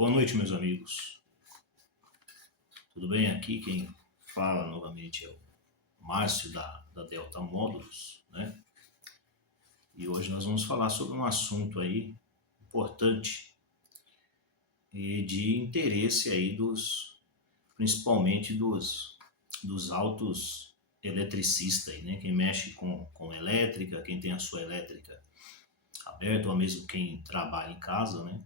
Boa noite, meus amigos. Tudo bem? Aqui quem fala novamente é o Márcio da Delta Módulos, né? E hoje nós vamos falar sobre um assunto aí importante e de interesse aí principalmente dos altos eletricistas aí, né? Quem mexe com elétrica, quem tem a sua elétrica aberta, ou mesmo quem trabalha em casa, né?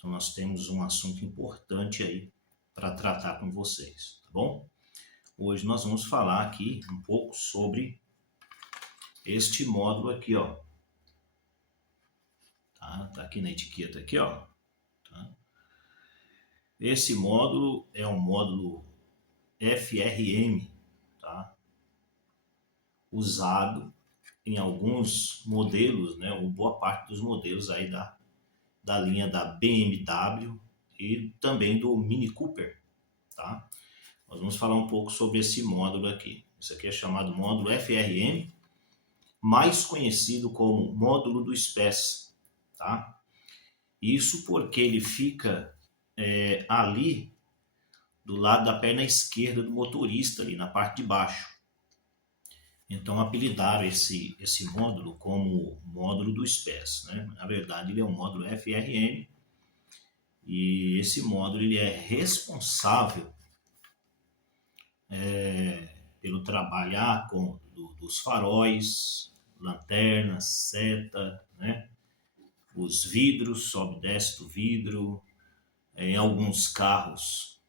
Então nós temos um assunto importante aí para tratar com vocês, tá bom? Hoje nós vamos falar aqui um pouco sobre este módulo aqui, ó. Tá aqui na etiqueta aqui, ó. Tá? Esse módulo é um módulo FRM, tá? Usado em alguns modelos, né? Ou boa parte dos modelos aí da linha da BMW e também do Mini Cooper, tá? Nós vamos falar um pouco sobre esse módulo aqui. Isso aqui é chamado módulo FRM, mais conhecido como módulo do SPES, tá? Isso porque ele fica ali do lado da perna esquerda do motorista, ali na parte de baixo. Então apelidaram esse módulo como módulo do SPES, né? Na verdade ele é um módulo FRM e esse módulo ele é responsável pelo trabalhar dos faróis, lanternas, seta, né? Os vidros, sobe e desce do vidro, em alguns carros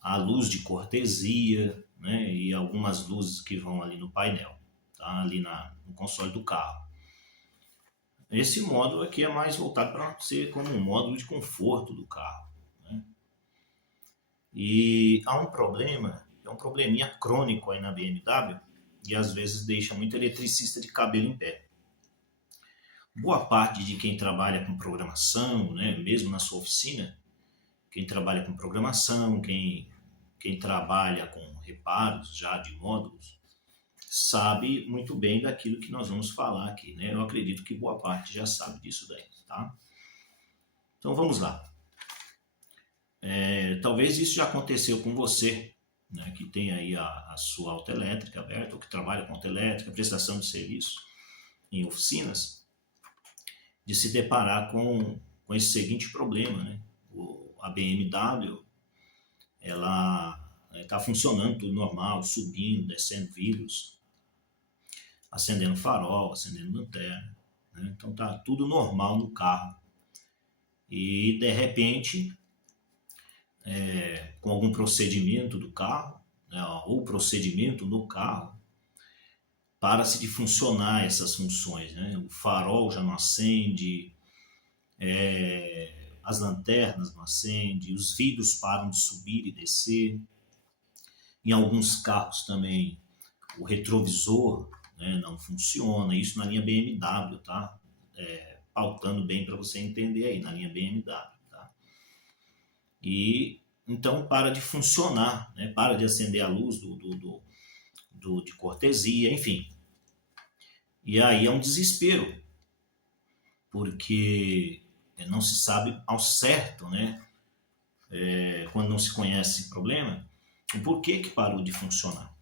a luz de cortesia, né? E algumas luzes que vão ali no painel, tá? Ali no console do carro. Esse módulo aqui é mais voltado para ser como um módulo de conforto do carro, né? E há um problema, é um probleminha crônico aí na BMW e às vezes deixa muito eletricista de cabelo em pé. Boa parte de quem trabalha com programação, né, mesmo na sua oficina, quem trabalha com programação, quem trabalha com reparos já de módulos, sabe muito bem daquilo que nós vamos falar aqui, né? Eu acredito que boa parte já sabe disso daí, tá? Então vamos lá. Talvez isso já aconteceu com você, né, que tem aí a sua autoelétrica aberta, ou que trabalha com autoelétrica, prestação de serviço em oficinas, de se deparar com esse seguinte problema, né? A BMW, ela está funcionando tudo normal, subindo, descendo vidros, acendendo farol, acendendo lanterna, né? Então tá tudo normal no carro. E de repente, com algum procedimento do carro, né, ou procedimento no carro, para-se de funcionar essas funções, né? O farol já não acende, as lanternas não acendem, os vidros param de subir e descer. Em alguns carros também o retrovisor, né, não funciona, isso na linha BMW, tá? Pautando bem para você entender aí, na linha BMW, tá? E então para de funcionar, né? Para de acender a luz de cortesia, enfim. E aí é um desespero, porque não se sabe ao certo, né? Quando não se conhece esse problema, o porquê que parou de funcionar.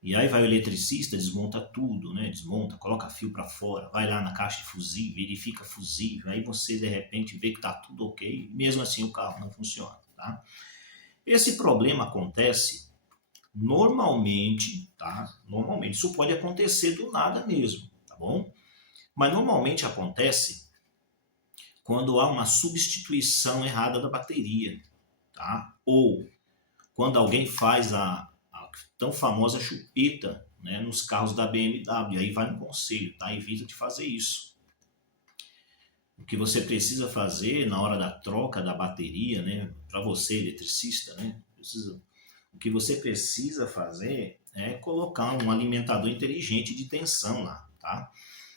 E aí vai o eletricista, desmonta tudo, né? Desmonta, coloca fio para fora, vai lá na caixa de fusível, verifica fusível, aí você de repente vê que tá tudo ok, mesmo assim o carro não funciona, tá? Esse problema acontece normalmente, tá? Normalmente, isso pode acontecer do nada mesmo, tá bom? Mas normalmente acontece quando há uma substituição errada da bateria, tá? Ou quando alguém faz a tão famosa chupeta, né, nos carros da BMW. Aí vai um conselho, tá? Evita de fazer isso. O que você precisa fazer na hora da troca da bateria, né, para você eletricista, né, o que você precisa fazer é colocar um alimentador inteligente de tensão lá, tá?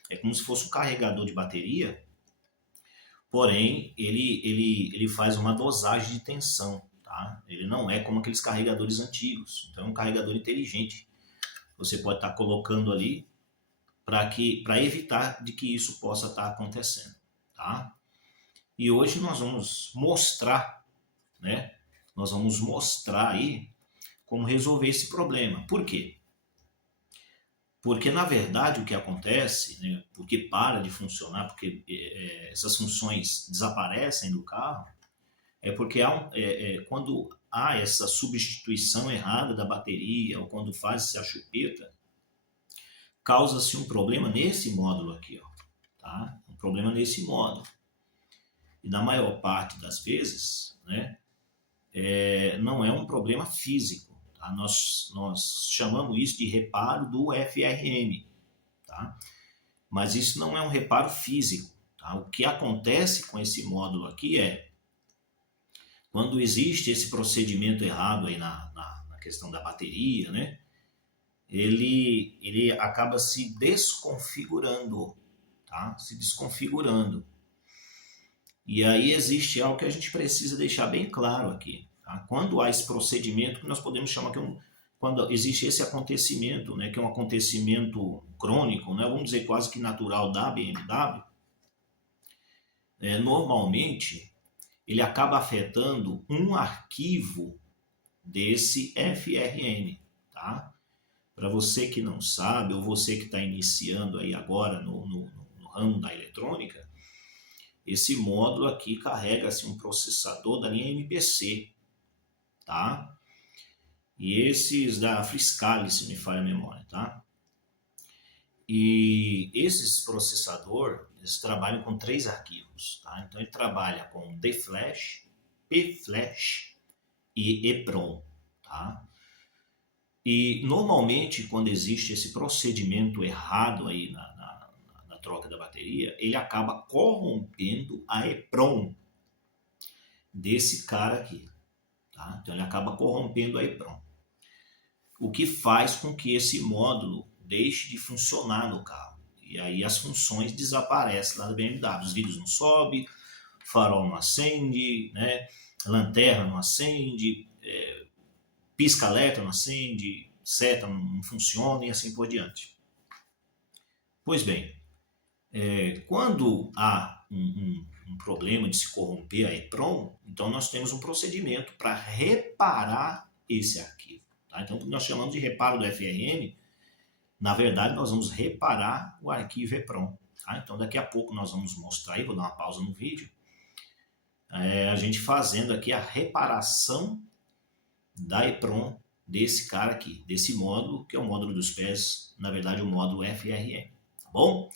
É como se fosse um carregador de bateria, porém ele faz uma dosagem de tensão, tá? Ele não é como aqueles carregadores antigos, então é um carregador inteligente. Você pode estar colocando ali para evitar de que isso possa estar acontecendo, tá? E hoje nós vamos mostrar, né? Nós vamos mostrar aí como resolver esse problema. Por quê? Porque, na verdade, o que acontece, né, porque para de funcionar, porque essas funções desaparecem do carro, é porque quando há essa substituição errada da bateria, ou quando faz-se a chupeta, causa-se um problema nesse módulo aqui, ó, tá? Um problema nesse módulo. E na maior parte das vezes, né, não é um problema físico. Tá? Nós chamamos isso de reparo do FRM, tá? Mas isso não é um reparo físico. Tá? O que acontece com esse módulo aqui é, quando existe esse procedimento errado aí na questão da bateria, né, ele acaba se desconfigurando, tá? Se desconfigurando. E aí existe algo que a gente precisa deixar bem claro aqui. Tá? Quando há esse procedimento, que nós podemos chamar que quando existe esse acontecimento, né, que é um acontecimento crônico, né, vamos dizer quase que natural da BMW, normalmente ele acaba afetando um arquivo desse FRM. Tá? Para você que não sabe, ou você que está iniciando aí agora no ramo da eletrônica, esse módulo aqui carrega-se um processador da linha MPC, tá? E esses da Freescale, se me falha a memória, tá? E esses processadores, eles trabalham com 3 arquivos, tá? Então ele trabalha com DFlash, PFlash e EEPROM, tá? E normalmente quando existe esse procedimento errado aí na troca da bateria, ele acaba corrompendo a EEPROM desse cara aqui. Tá? Então ele acaba corrompendo a EEPROM. O que faz com que esse módulo deixe de funcionar no carro. E aí as funções desaparecem lá da BMW. Os vidros não sobem, farol não acende, né? Lanterna não acende, pisca-alerta não acende, seta não funciona e assim por diante. Pois bem, quando há um problema de se corromper a EEPROM, então nós temos um procedimento para reparar esse arquivo. Tá? Então, o que nós chamamos de reparo do FRM, na verdade, nós vamos reparar o arquivo EEPROM. Tá? Então, daqui a pouco nós vamos mostrar aí, vou dar uma pausa no vídeo, a gente fazendo aqui a reparação da EEPROM desse cara aqui, desse módulo, que é o módulo dos pés, na verdade, o módulo FRM. Tá bom?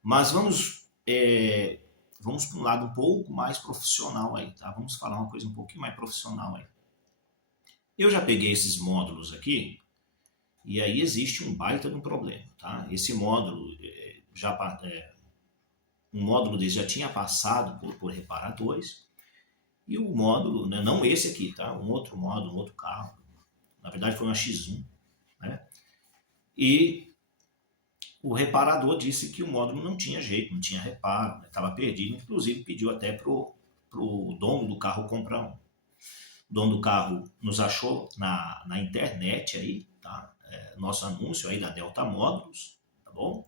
Mas vamos para um lado um pouco mais profissional aí, tá? Vamos falar uma coisa um pouquinho mais profissional aí. Eu já peguei esses módulos aqui e aí existe um baita de um problema, tá? Esse módulo, um módulo desse já tinha passado por reparadores e o módulo, né, não esse aqui, tá? Um outro módulo, um outro carro, na verdade foi uma X1, né? E o reparador disse que o módulo não tinha jeito, não tinha reparo, estava perdido, inclusive pediu até pro dono do carro comprar um. O dono do carro nos achou na internet aí, tá? Nosso anúncio aí da Delta Módulos, tá bom?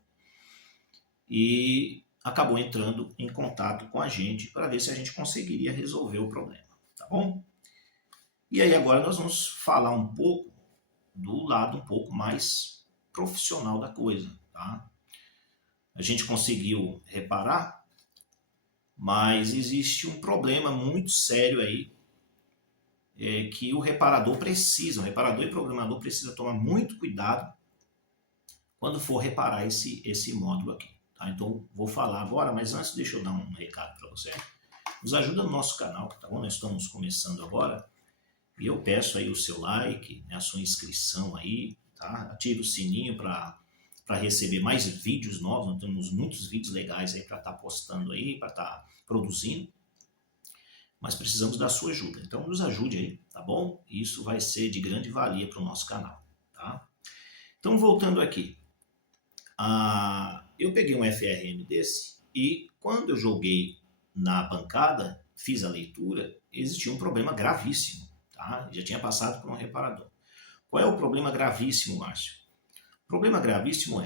E acabou entrando em contato com a gente para ver se a gente conseguiria resolver o problema, tá bom? E aí agora nós vamos falar um pouco do lado um pouco mais profissional da coisa, tá? A gente conseguiu reparar, mas existe um problema muito sério aí que o reparador e programador precisa tomar muito cuidado quando for reparar esse módulo aqui. Tá? Então vou falar agora, mas antes deixa eu dar um recado para você. Nos ajuda no nosso canal, tá bom? Nós estamos começando agora e eu peço aí o seu like, né, a sua inscrição aí, tá? Ative o sininho para receber mais vídeos novos. Nós temos muitos vídeos legais aí para estar postando aí, para estar produzindo. Mas precisamos da sua ajuda. Então nos ajude aí, tá bom? Isso vai ser de grande valia para o nosso canal, tá? Então voltando aqui. Eu peguei um FRM desse e quando eu joguei na bancada, fiz a leitura, existia um problema gravíssimo, tá? Já tinha passado por um reparador. Qual é o problema gravíssimo, Márcio? O problema gravíssimo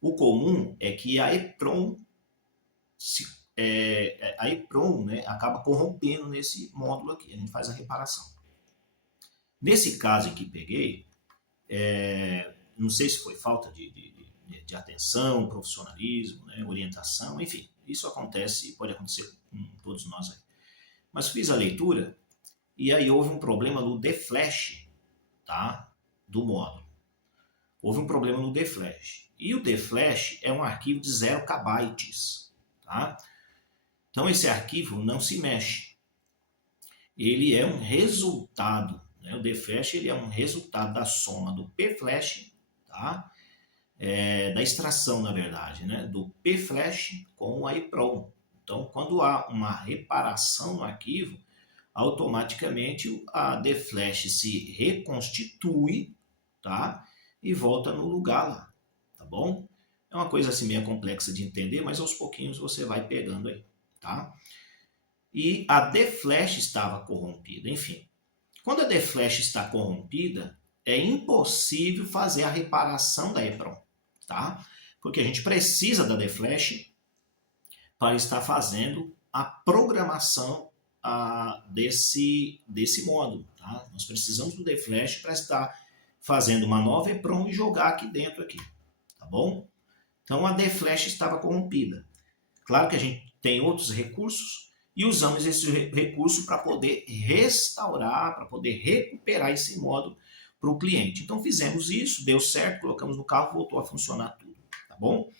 o comum é que a EEPROM a EEPROM, né, acaba corrompendo nesse módulo aqui, a gente faz a reparação. Nesse caso que peguei, não sei se foi falta de atenção, profissionalismo, né, orientação, enfim, isso acontece, pode acontecer com todos nós aí. Mas fiz a leitura e aí houve um problema no DFlash, tá, do módulo. Houve um problema no DFlash. E o DFlash é um arquivo de 0 KB, tá? Então esse arquivo não se mexe. Ele é um resultado, né? O DFlash ele é um resultado da soma do pflash, tá? Da extração, na verdade, né? Do pflash com a EEPROM. Então, quando há uma reparação no arquivo, automaticamente a DFlash se reconstitui, tá? E volta no lugar lá, tá bom? É uma coisa assim meio complexa de entender, mas aos pouquinhos você vai pegando aí, tá? E a DFlash estava corrompida, enfim. Quando a DFlash está corrompida, é impossível fazer a reparação da EEPROM, tá? Porque a gente precisa da DFlash para estar fazendo a programação desse módulo, tá? Nós precisamos do DFlash para estar fazendo uma nova EEPROM e jogar aqui dentro, aqui, tá bom? Então a DFlash estava corrompida. Claro que a gente tem outros recursos e usamos esse recurso para poder restaurar, para poder recuperar esse módulo para o cliente. Então fizemos isso, deu certo, colocamos no carro, voltou a funcionar tudo, tá bom?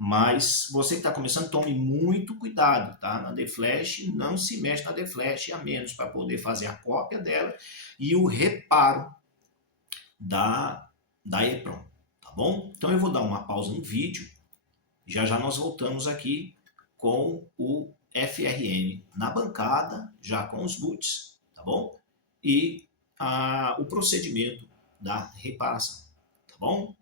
Mas você que está começando, tome muito cuidado, tá? Na DFlash, não se mexe na DFlash, a menos para poder fazer a cópia dela e o reparo da EEPROM, tá bom? Então eu vou dar uma pausa no vídeo, já já nós voltamos aqui com o FRM na bancada, já com os boots, tá bom? E o procedimento da reparação, tá bom?